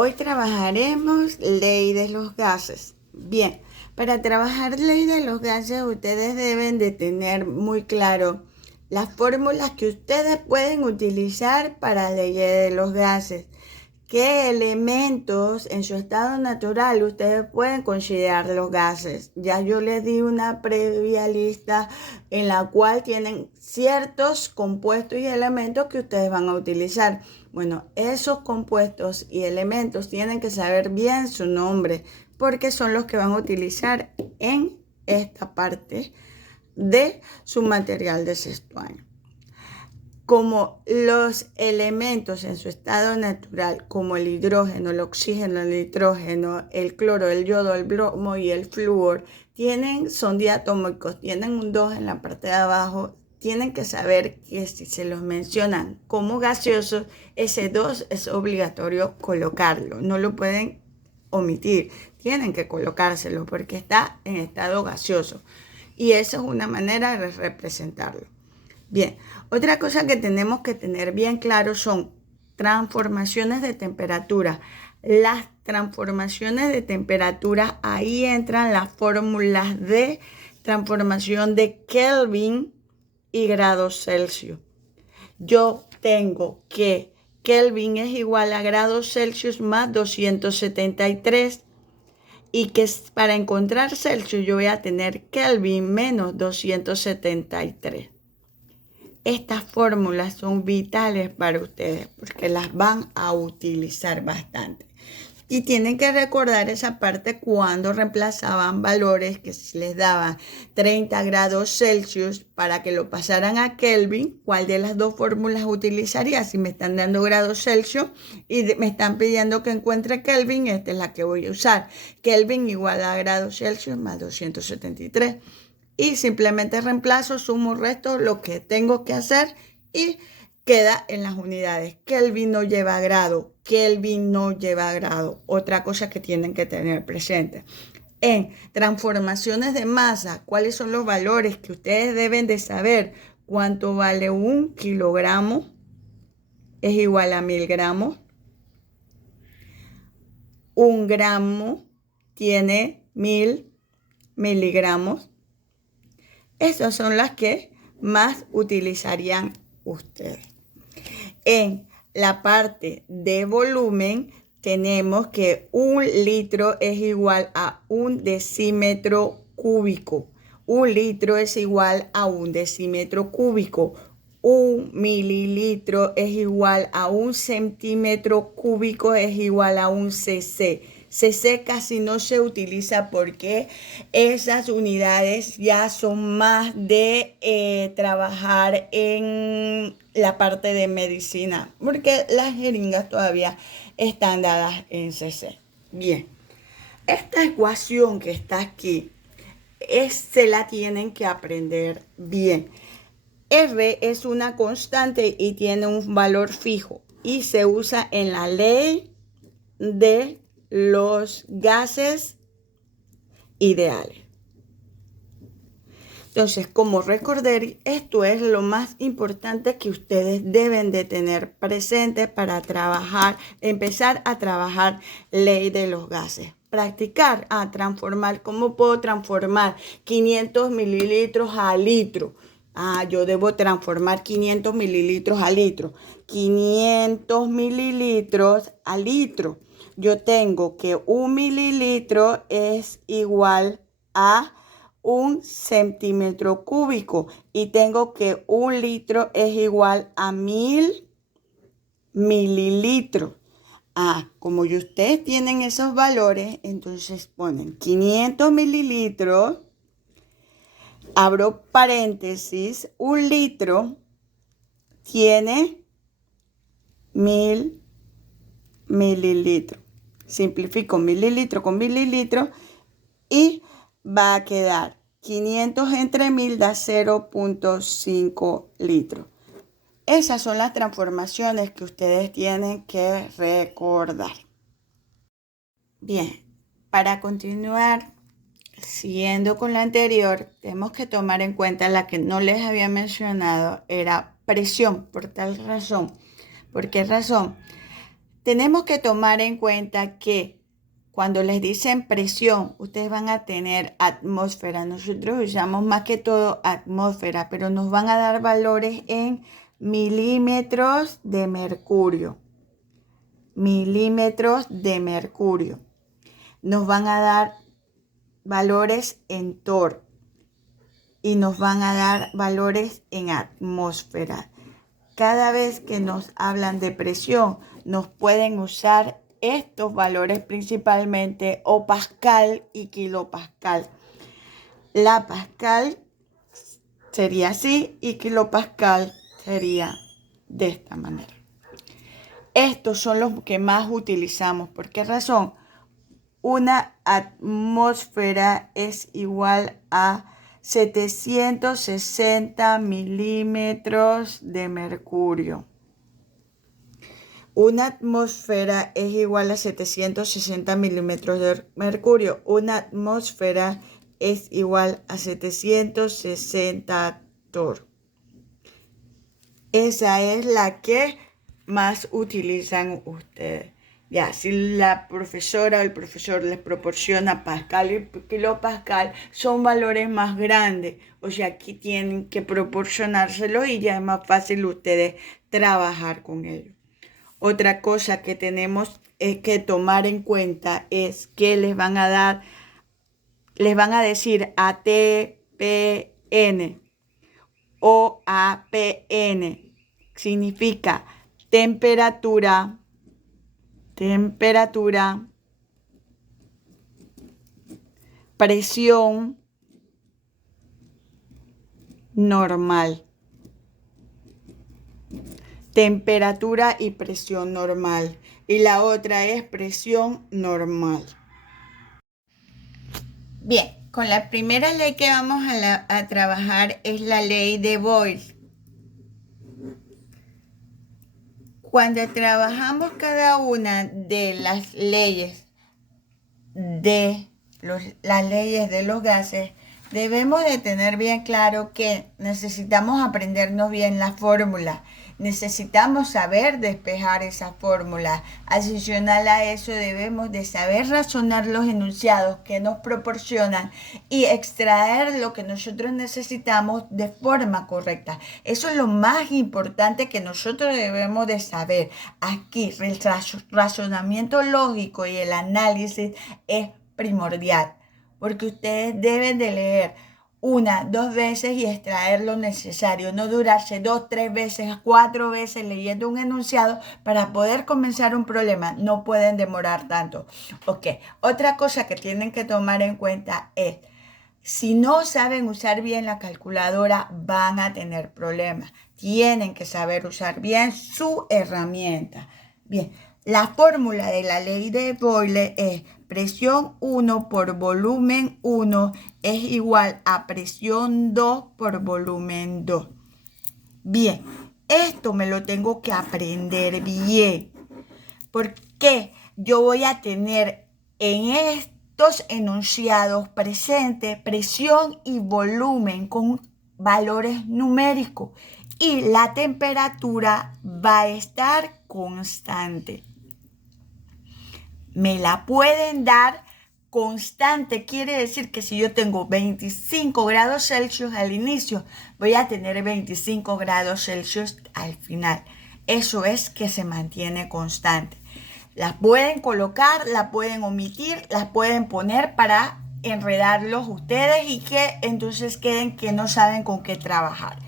Hoy trabajaremos ley de los gases. Bien, para trabajar ley de los gases ustedes deben de tener muy claro las fórmulas que ustedes pueden utilizar para ley de los gases. ¿Qué elementos en su estado natural ustedes pueden considerar los gases? Ya yo les di una previa lista en la cual tienen ciertos compuestos y elementos que ustedes van a utilizar. Bueno, esos compuestos y elementos tienen que saber bien su nombre porque son los que van a utilizar en esta parte de su material de sexto año. Como los elementos en su estado natural, como el hidrógeno, el oxígeno, el nitrógeno, el cloro, el yodo, el bromo y el flúor, son diatómicos, tienen un 2 en la parte de abajo, tienen que saber que si se los mencionan como gaseosos, ese 2 es obligatorio colocarlo, no lo pueden omitir, tienen que colocárselo porque está en estado gaseoso y esa es una manera de representarlo. Bien, otra cosa que tenemos que tener bien claro son transformaciones de temperatura. Las transformaciones de temperatura, ahí entran las fórmulas de transformación de Kelvin y grados Celsius. Yo tengo que Kelvin es igual a grados Celsius más 273 y que para encontrar Celsius yo voy a tener Kelvin menos 273. Estas fórmulas son vitales para ustedes porque las van a utilizar bastante. Y tienen que recordar esa parte cuando reemplazaban valores que si les daban 30 grados Celsius para que lo pasaran a Kelvin, ¿cuál de las dos fórmulas utilizaría? Si me están dando grados Celsius y me están pidiendo que encuentre Kelvin, esta es la que voy a usar. Kelvin igual a grados Celsius más 273. Y simplemente reemplazo, sumo, resto lo que tengo que hacer y queda en las unidades. Kelvin no lleva grado, Kelvin no lleva grado. Otra cosa que tienen que tener presente. En transformaciones de masa, ¿cuáles son los valores que ustedes deben de saber? ¿Cuánto vale 1 kilogramo? Es igual a 1000 gramos. 1 gramo tiene 1000 miligramos. Esas son las que más utilizarían ustedes. En la parte de volumen tenemos que 1 litro es igual a 1 decímetro cúbico. 1 litro es igual a 1 decímetro cúbico. 1 mililitro es igual a 1 centímetro cúbico, es igual a 1 cc. cc casi no se utiliza porque esas unidades ya son más de trabajar en la parte de medicina, porque las jeringas todavía están dadas en cc. Bien, esta ecuación que está aquí se la tienen que aprender bien. R es una constante y tiene un valor fijo y se usa en la ley de los gases ideales. Entonces, como recordar, esto es lo más importante que ustedes deben de tener presente para empezar a trabajar ley de los gases. Practicar, transformar. ¿Cómo puedo transformar 500 mililitros a litro? Yo debo transformar 500 mililitros a litro. 500 mililitros a litro. Yo tengo que 1 mililitro es igual a 1 centímetro cúbico y tengo que 1 litro es igual a 1000 mililitros. Como ustedes tienen esos valores, entonces ponen 500 mililitros, abro paréntesis, 1 litro tiene 1000 mililitros. Simplifico mililitro con mililitro y va a quedar 500 entre 1000 da 0.5 litros. Esas son las transformaciones que ustedes tienen que recordar. Bien, para continuar, siguiendo con la anterior, tenemos que tomar en cuenta la que no les había mencionado, era presión, por tal razón. ¿Por qué razón? Tenemos que tomar en cuenta que cuando les dicen presión, ustedes van a tener atmósfera. Nosotros usamos más que todo atmósfera, pero nos van a dar valores en milímetros de mercurio. Milímetros de mercurio. Nos van a dar valores en torr y nos van a dar valores en atmósfera. Cada vez que nos hablan de presión, nos pueden usar estos valores principalmente o pascal y kilopascal. La pascal sería así y kilopascal sería de esta manera. Estos son los que más utilizamos. ¿Por qué razón? Una atmósfera es igual a 760 milímetros de mercurio. Una atmósfera es igual a 760 milímetros de mercurio. Una atmósfera es igual a 760 torr. Esa es la que más utilizan ustedes. Ya, si la profesora o el profesor les proporciona pascal y kilopascal, son valores más grandes. O sea, aquí tienen que proporcionárselo y ya es más fácil ustedes trabajar con ellos. Otra cosa que tenemos que tomar en cuenta es que les van a decir ATPN o APN. Significa temperatura, presión normal. Temperatura y presión normal. Y la otra es presión normal. Bien, con la primera ley que vamos a trabajar es la ley de Boyle. Cuando trabajamos cada una de las leyes las leyes de los gases, debemos de tener bien claro que necesitamos aprendernos bien la fórmula. Necesitamos saber despejar esa fórmula. Adicional a eso, debemos de saber razonar los enunciados que nos proporcionan y extraer lo que nosotros necesitamos de forma correcta. Eso es lo más importante que nosotros debemos de saber. Aquí el razonamiento lógico y el análisis es primordial, porque ustedes deben de leer 1, 2 veces y extraer lo necesario, no durarse 2, 3 veces, 4 veces leyendo un enunciado para poder comenzar un problema. No pueden demorar tanto. Ok, otra cosa que tienen que tomar en cuenta es, si no saben usar bien la calculadora, van a tener problemas. Tienen que saber usar bien su herramienta. Bien, la fórmula de la ley de Boyle es presión 1 por volumen 1 es igual a presión 2 por volumen 2. Bien, esto me lo tengo que aprender bien, porque yo voy a tener en estos enunciados presente presión y volumen con valores numéricos y la temperatura va a estar constante. Me la pueden dar constante, quiere decir que si yo tengo 25 grados Celsius al inicio, voy a tener 25 grados Celsius al final. Eso es que se mantiene constante. Las pueden colocar, las pueden omitir, las pueden poner para enredarlos ustedes y que entonces queden que no saben con qué trabajar.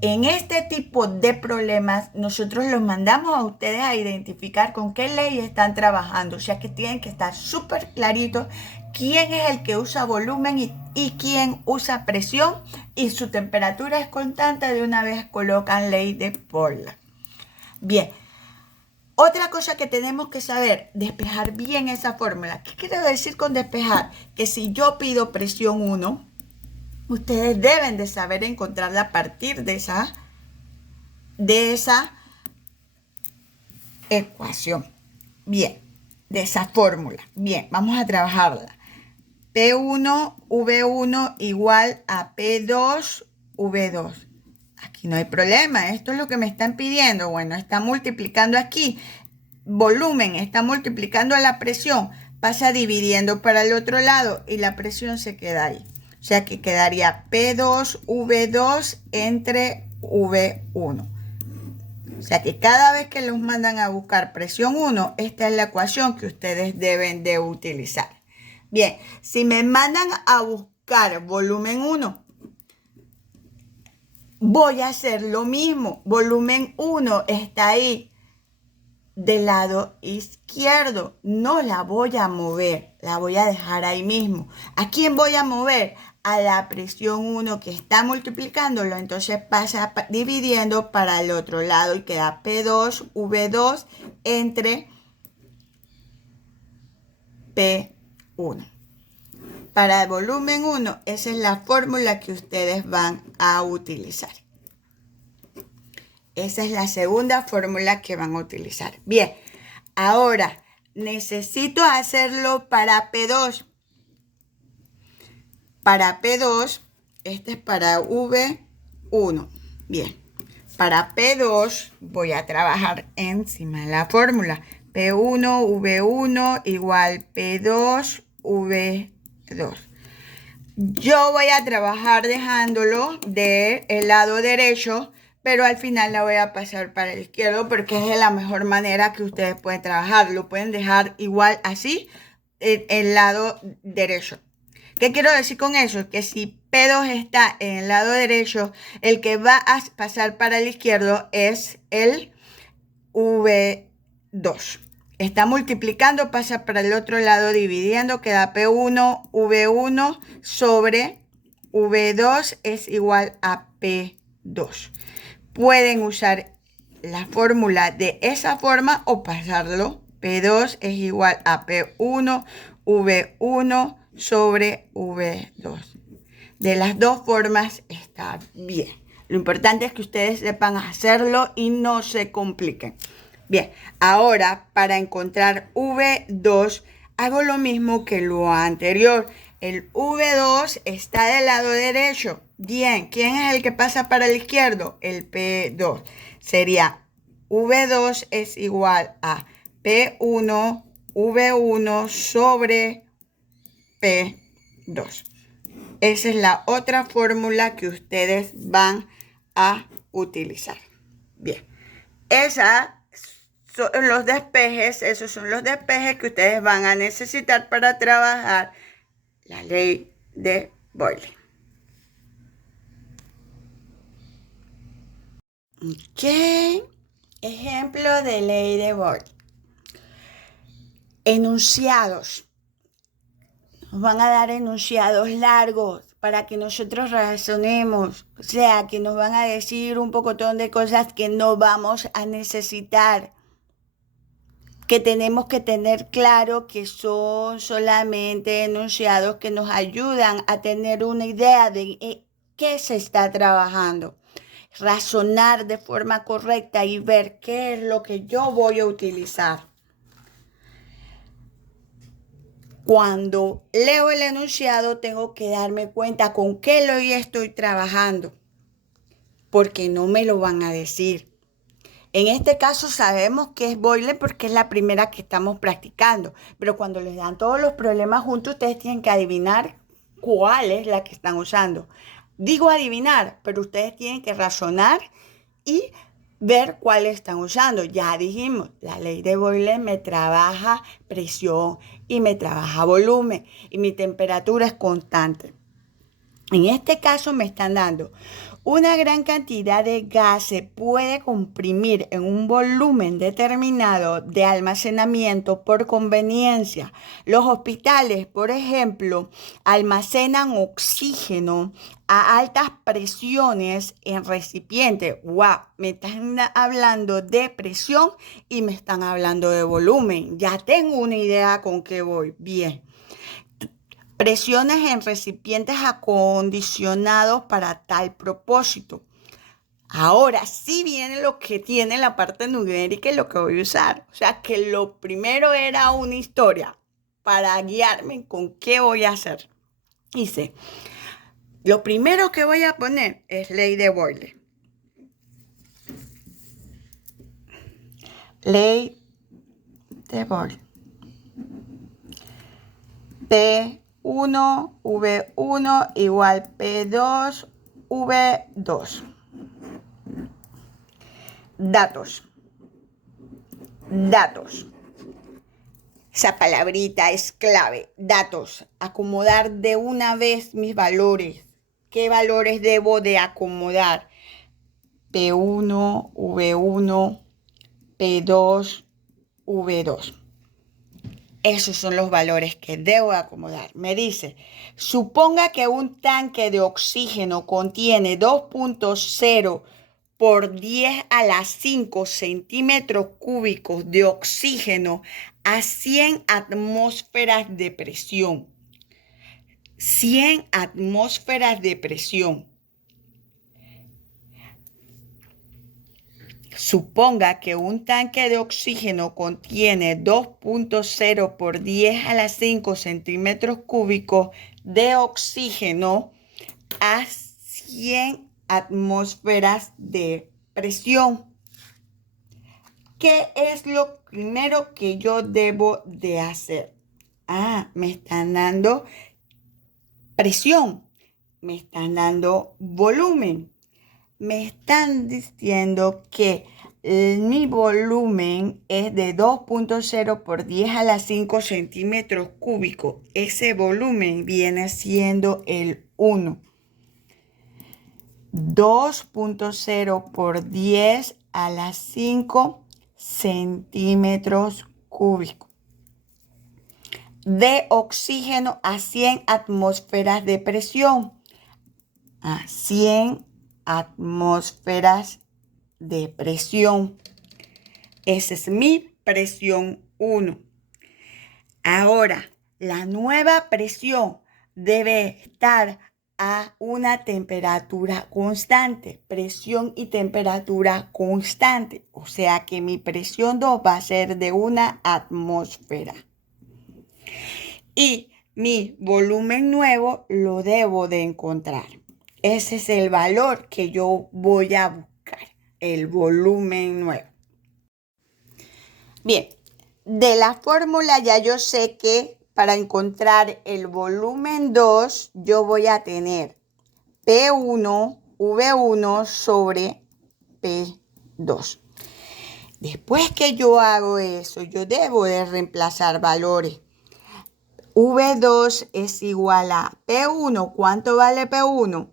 En este tipo de problemas, nosotros los mandamos a ustedes a identificar con qué ley están trabajando. O sea que tienen que estar súper claritos quién es el que usa volumen y quién usa presión. Y su temperatura es constante, de una vez colocan ley de Boyle. Bien, otra cosa que tenemos que saber, despejar bien esa fórmula. ¿Qué quiero decir con despejar? Que si yo pido presión 1, ustedes deben de saber encontrarla a partir de esa ecuación. Bien, de esa fórmula. Bien, vamos a trabajarla. P1 V1 igual a P2 V2. Aquí no hay problema. Esto es lo que me están pidiendo. Bueno, está multiplicando aquí. volumen está multiplicando a la presión, pasa dividiendo para el otro lado y la presión se queda ahí. O sea que quedaría P2V2 entre V1. O sea que cada vez que los mandan a buscar presión 1, esta es la ecuación que ustedes deben de utilizar. Bien, si me mandan a buscar volumen 1, voy a hacer lo mismo. Volumen 1 está ahí del lado izquierdo. No la voy a mover, la voy a dejar ahí mismo. ¿A quién voy a mover? A la presión 1 que está multiplicándolo. Entonces pasa dividiendo para el otro lado y queda P2V2 entre P1. Para el volumen 1, esa es la fórmula que ustedes van a utilizar. Esa es la segunda fórmula que van a utilizar. Bien, ahora necesito hacerlo para P2. Para P2, este es para V1. Bien, para P2 voy a trabajar encima de la fórmula. P1, V1 igual P2, V2. Yo voy a trabajar dejándolo del lado derecho, pero al final la voy a pasar para el izquierdo porque es la mejor manera que ustedes pueden trabajar. Lo pueden dejar igual así, el lado derecho. ¿Qué quiero decir con eso? Que si P2 está en el lado derecho, el que va a pasar para el izquierdo es el V2. Está multiplicando, pasa para el otro lado dividiendo, queda P1, V1 sobre V2 es igual a P2. Pueden usar la fórmula de esa forma o pasarlo. P2 es igual a P1, V1 sobre V2. De las dos formas está bien. Lo importante es que ustedes sepan hacerlo y no se compliquen. Bien, ahora para encontrar V2 hago lo mismo que lo anterior. El V2 está del lado derecho. Bien, ¿quién es el que pasa para el izquierdo? El P2. Sería V2 es igual a P1, V1 sobre P2. Esa es la otra fórmula que ustedes van a utilizar. Bien, esos son los despejes que ustedes van a necesitar para trabajar la ley de Boyle. Ok, ejemplo de ley de Boyle. Enunciados. Nos van a dar enunciados largos para que nosotros razonemos. O sea, que nos van a decir un pocotón de cosas que no vamos a necesitar. Que tenemos que tener claro que son solamente enunciados que nos ayudan a tener una idea de qué se está trabajando. Razonar de forma correcta y ver qué es lo que yo voy a utilizar. Cuando leo el enunciado tengo que darme cuenta con qué lo estoy trabajando, porque no me lo van a decir. En este caso sabemos que es Boyle porque es la primera que estamos practicando, pero cuando les dan todos los problemas juntos, ustedes tienen que adivinar cuál es la que están usando. Digo adivinar, pero ustedes tienen que razonar y ver cuál están usando. Ya dijimos, la ley de Boyle me trabaja presión y me trabaja volumen y mi temperatura es constante. En este caso me están dando una gran cantidad de gas se puede comprimir en un volumen determinado de almacenamiento por conveniencia. Los hospitales, por ejemplo, almacenan oxígeno a altas presiones en recipientes. ¡Wow! Me están hablando de presión y me están hablando de volumen. Ya tengo una idea con qué voy. Bien. Presiones en recipientes acondicionados para tal propósito. Ahora sí viene lo que tiene la parte numérica y lo que voy a usar. O sea que lo primero era una historia para guiarme con qué voy a hacer. Dice, lo primero que voy a poner es ley de Boyle. Ley este bol. P1, V1 igual P2, V2. Datos. Esa palabrita es clave. Datos. Acomodar de una vez mis valores. ¿Qué valores debo de acomodar? P1, V1, P2, V2. Esos son los valores que debo acomodar. Me dice, suponga que un tanque de oxígeno contiene 2.0 por 10 a la 5 centímetros cúbicos de oxígeno a 100 atmósferas de presión. 100 atmósferas de presión. Suponga que un tanque de oxígeno contiene 2.0 por 10 a la 5 centímetros cúbicos de oxígeno a 100 atmósferas de presión. ¿Qué es lo primero que yo debo de hacer? Me están dando presión, me están dando volumen. Me están diciendo que mi volumen es de 2.0 por 10 a la 5 centímetros cúbicos. Ese volumen viene siendo el 1. 2.0 por 10 a la 5 centímetros cúbicos de oxígeno a 100 atmósferas de presión. A 100 atmósferas de presión. Esa es mi presión 1. Ahora, la nueva presión debe estar a una temperatura constante. Presión y temperatura constante. O sea que mi presión 2 va a ser de 1 atmósfera. Y mi volumen nuevo lo debo de encontrar. Ese es el valor que yo voy a buscar, el volumen nuevo. Bien, de la fórmula ya yo sé que para encontrar el volumen 2, yo voy a tener P1, V1 sobre P2. Después que yo hago eso, yo debo de reemplazar valores. V2 es igual a P1. ¿Cuánto vale P1?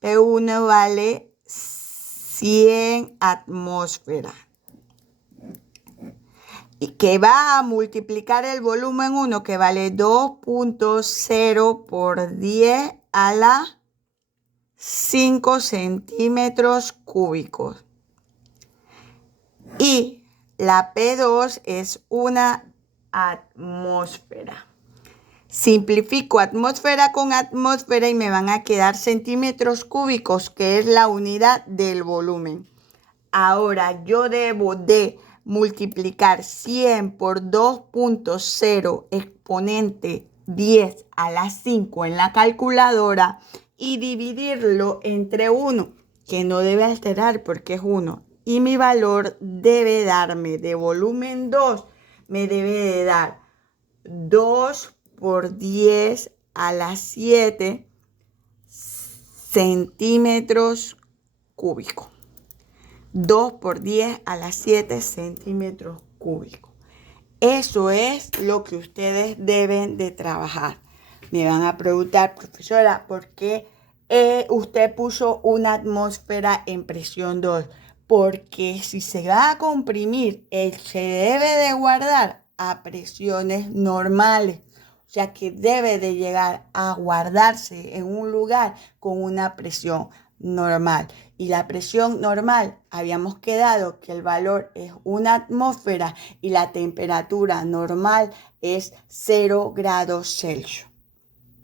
P1 vale 100 atmósferas. Y que va a multiplicar el volumen 1, que vale 2.0 por 10 a la 5 centímetros cúbicos. Y la P2 es 1 atmósfera. Simplifico atmósfera con atmósfera y me van a quedar centímetros cúbicos, que es la unidad del volumen. Ahora yo debo de multiplicar 100 por 2.0 exponente 10 a la 5 en la calculadora y dividirlo entre 1, que no debe alterar porque es 1. Y mi valor debe darme de volumen 2, me debe de dar 2 por 10 a la 7 centímetros cúbicos. 2 por 10 a la 7 centímetros cúbicos. Eso es lo que ustedes deben de trabajar. Me van a preguntar, profesora, ¿por qué usted puso una atmósfera en presión 2? Porque si se va a comprimir, se debe de guardar a presiones normales. O sea que debe de llegar a guardarse en un lugar con una presión normal. Y la presión normal, habíamos quedado que el valor es 1 atmósfera y la temperatura normal es 0 grados Celsius.